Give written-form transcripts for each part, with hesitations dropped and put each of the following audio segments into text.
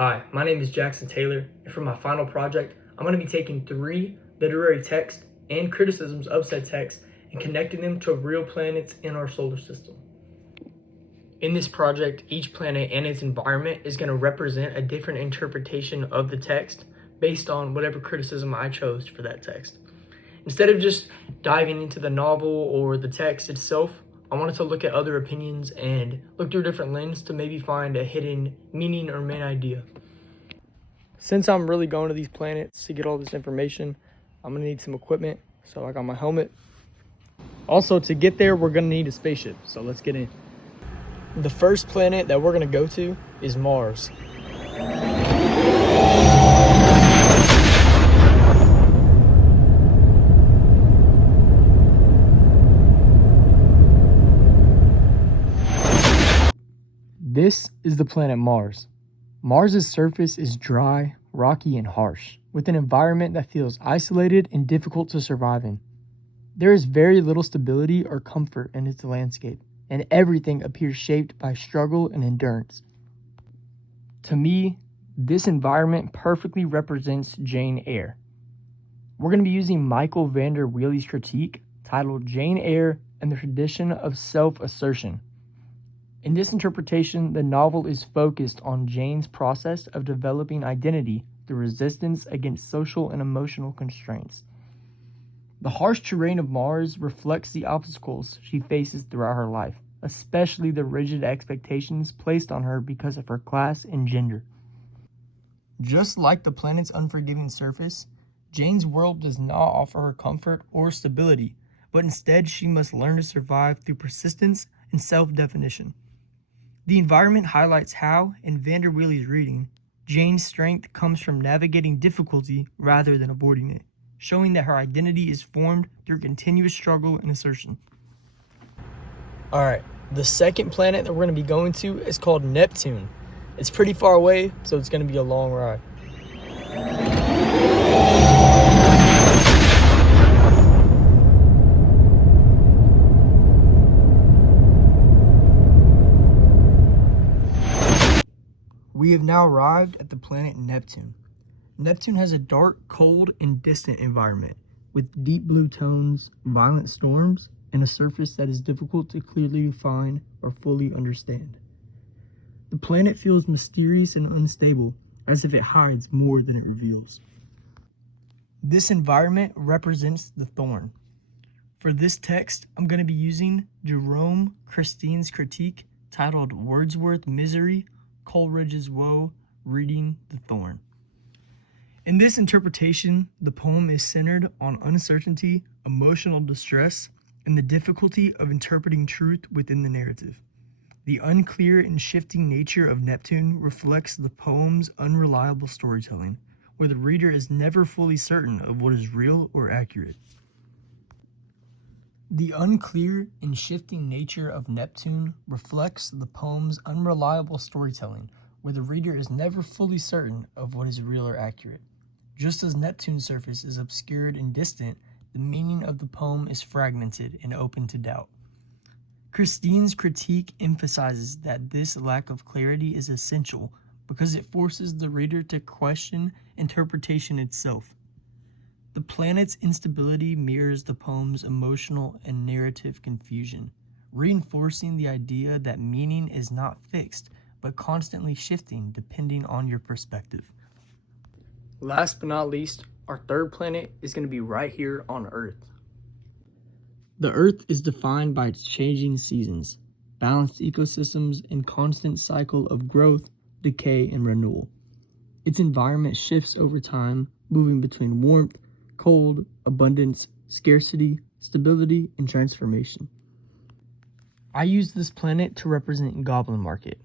Hi, my name is Jackson Taylor, and for my final project, I'm going to be taking 3 literary texts and criticisms of said text and connecting them to real planets in our solar system. In this project, each planet and its environment is going to represent a different interpretation of the text based on whatever criticism I chose for that text. Instead of just diving into the novel or the text itself, I wanted to look at other opinions and look through different lenses to maybe find a hidden meaning or main idea. Since I'm really going to these planets to get all this information, I'm gonna need some equipment. So I got my helmet. Also, to get there, we're gonna need a spaceship. So let's get in. The first planet that we're gonna go to is Mars. This is the planet Mars. Mars's surface is dry, rocky, and harsh, with an environment that feels isolated and difficult to survive in. There is very little stability or comfort in its landscape, and everything appears shaped by struggle and endurance. To me, this environment perfectly represents Jane Eyre. We're going to be using Michael Vanderweely's critique titled Jane Eyre and the Tradition of Self-Assertion. In this interpretation, the novel is focused on Jane's process of developing identity through resistance against social and emotional constraints. The harsh terrain of Mars reflects the obstacles she faces throughout her life, especially the rigid expectations placed on her because of her class and gender. Just like the planet's unforgiving surface, Jane's world does not offer her comfort or stability, but instead she must learn to survive through persistence and self-definition. The environment highlights how, in Vanderweely's reading, Jane's strength comes from navigating difficulty rather than avoiding it, showing that her identity is formed through continuous struggle and assertion. Alright, the second planet that we're going to be going to is called Neptune. It's pretty far away, so it's going to be a long ride. We have now arrived at the planet Neptune. Neptune has a dark, cold, and distant environment with deep blue tones, violent storms, and a surface that is difficult to clearly define or fully understand. The planet feels mysterious and unstable, as if it hides more than it reveals. This environment represents the thorn. For this text, I'm going to be using Jerome Christine's critique titled Wordsworth's Misery, Coleridge's Woe, Reading the Thorn. In this interpretation, the poem is centered on uncertainty, emotional distress, and the difficulty of interpreting truth within the narrative. The unclear and shifting nature of Neptune reflects the poem's unreliable storytelling, where the reader is never fully certain of what is real or accurate. The unclear and shifting nature of Neptune reflects the poem's unreliable storytelling, where the reader is never fully certain of what is real or accurate. Just as Neptune's surface is obscured and distant, the meaning of the poem is fragmented and open to doubt. Christine's critique emphasizes that this lack of clarity is essential because it forces the reader to question interpretation itself. The planet's instability mirrors the poem's emotional and narrative confusion, reinforcing the idea that meaning is not fixed, but constantly shifting depending on your perspective. Last but not least, our third planet is going to be right here on Earth. The Earth is defined by its changing seasons, balanced ecosystems, and constant cycle of growth, decay, and renewal. Its environment shifts over time, moving between warmth, cold, abundance, scarcity, stability, and transformation. I used this planet to represent Goblin Market.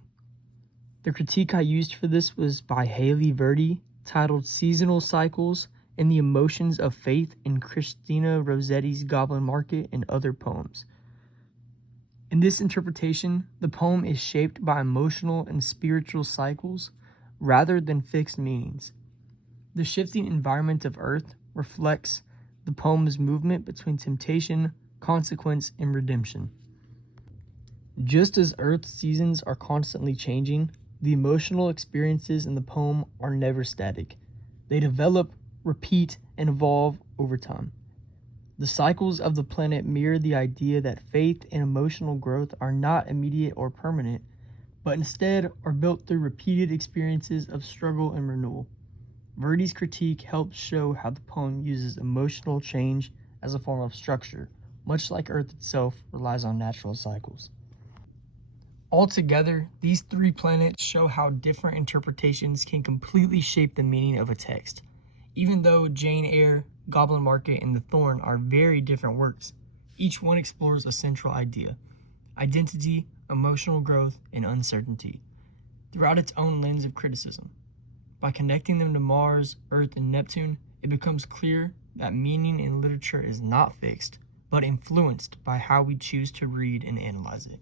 The critique I used for this was by Haley Verdi, titled Seasonal Cycles and the Emotions of Faith in Christina Rossetti's Goblin Market and Other Poems. In this interpretation, the poem is shaped by emotional and spiritual cycles rather than fixed meanings. The shifting environment of Earth reflects the poem's movement between temptation, consequence, and redemption. Just as Earth's seasons are constantly changing, The emotional experiences in the poem are never static. They develop, repeat, and evolve over time. The cycles of the planet mirror the idea that faith and emotional growth are not immediate or permanent, but instead are built through repeated experiences of struggle and renewal. Verdi's critique helps show how the poem uses emotional change as a form of structure, much like Earth itself relies on natural cycles. Altogether, these three planets show how different interpretations can completely shape the meaning of a text. Even though Jane Eyre, Goblin Market, and The Thorn are very different works, each one explores a central idea: identity, emotional growth, and uncertainty, throughout its own lens of criticism. By connecting them to Mars, Earth, and Neptune, it becomes clear that meaning in literature is not fixed, but influenced by how we choose to read and analyze it.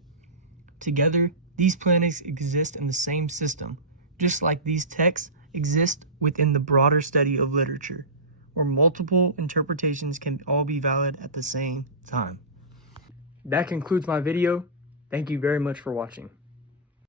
Together, these planets exist in the same system, just like these texts exist within the broader study of literature, where multiple interpretations can all be valid at the same time. That concludes my video. Thank you very much for watching.